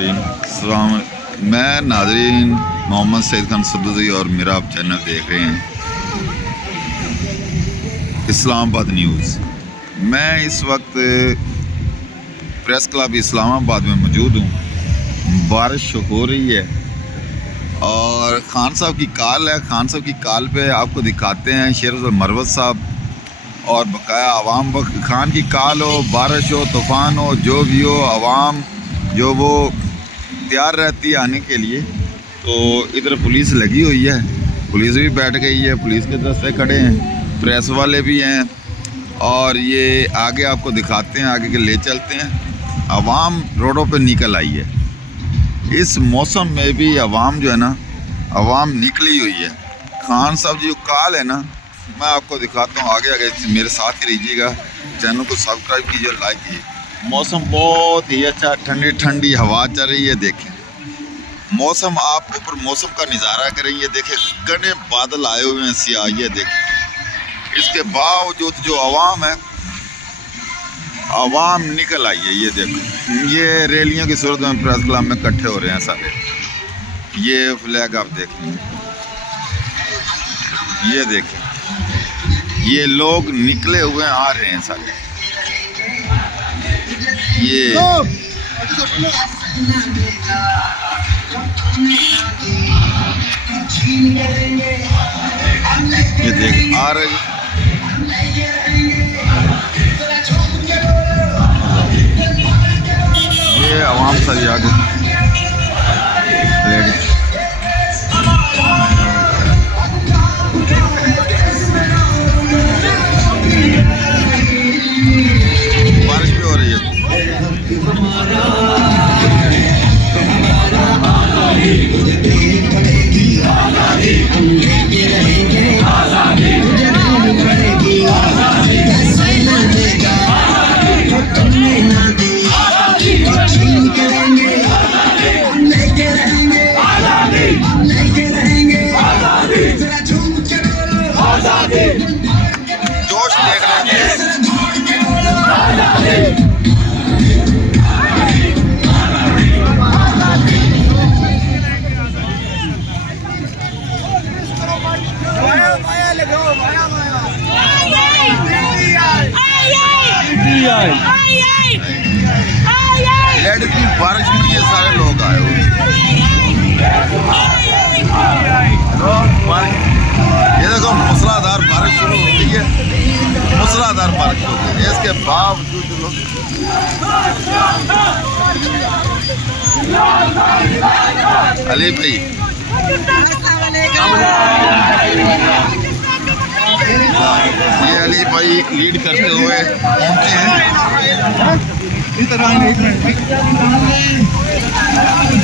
सलाम। मैं नाज़रीन मोहम्मद सैयद खान सदूसी और मेरा आप चैनल देख रहे हैं इस्लामाबाद न्यूज़। मैं इस वक्त प्रेस क्लब इस्लामाबाद में मौजूद हूँ। बारिश हो रही है और खान साहब की कॉल है। खान साहब की कॉल पे आपको दिखाते हैं शेर मरवत साहब और बकाया आवाम। खान की कॉल हो, बारिश हो, तूफ़ान हो, जो भी हो, आवाम जो वो तैयार रहती है आने के लिए। तो इधर पुलिस लगी हुई है, पुलिस भी बैठ गई है, पुलिस के दस्ते खड़े हैं, प्रेस वाले भी हैं। और ये आगे आपको दिखाते हैं, आगे के ले चलते हैं। आवाम रोडों पे निकल आई है। इस मौसम में भी आवाम जो है ना, आवाम निकली हुई है। खान साहब जी जो कॉल है ना, मैं आपको दिखाता हूँ। आगे आगे मेरे साथ ही रहिएगा, चैनल को सब्सक्राइब कीजिए, लाइक कीजिए। मौसम बहुत ही अच्छा, ठंडी ठंडी हवा चल रही है। देखें मौसम, आप ऊपर मौसम का नज़ारा करें। ये देखें घने बादल आए हुए हैं सियाह। ये देखें, इसके बावजूद जो आवाम है, आवाम निकल आई है। ये देखो, ये रैलियों की सूरत में प्रेस क्लब में इकट्ठे हो रहे हैं सारे। ये फ्लैग आप देखें, ये देखें, ये लोग निकले हुए आ रहे हैं सारे। ये देख आ रही, ये आवाम सारी आगे लेडीज। बारिश भी हो रही है। जोश देख रहे हैं। लड़की बारिश में ये सारे लोग आए हुए। ये देखो मूसलाधार बारिश शुरू हो गई है, मूसलाधार बारिश हो गई है। इसके बावजूद लोग अली भाई, ये अली भाई लीड करते हुए पहुंचे हैं।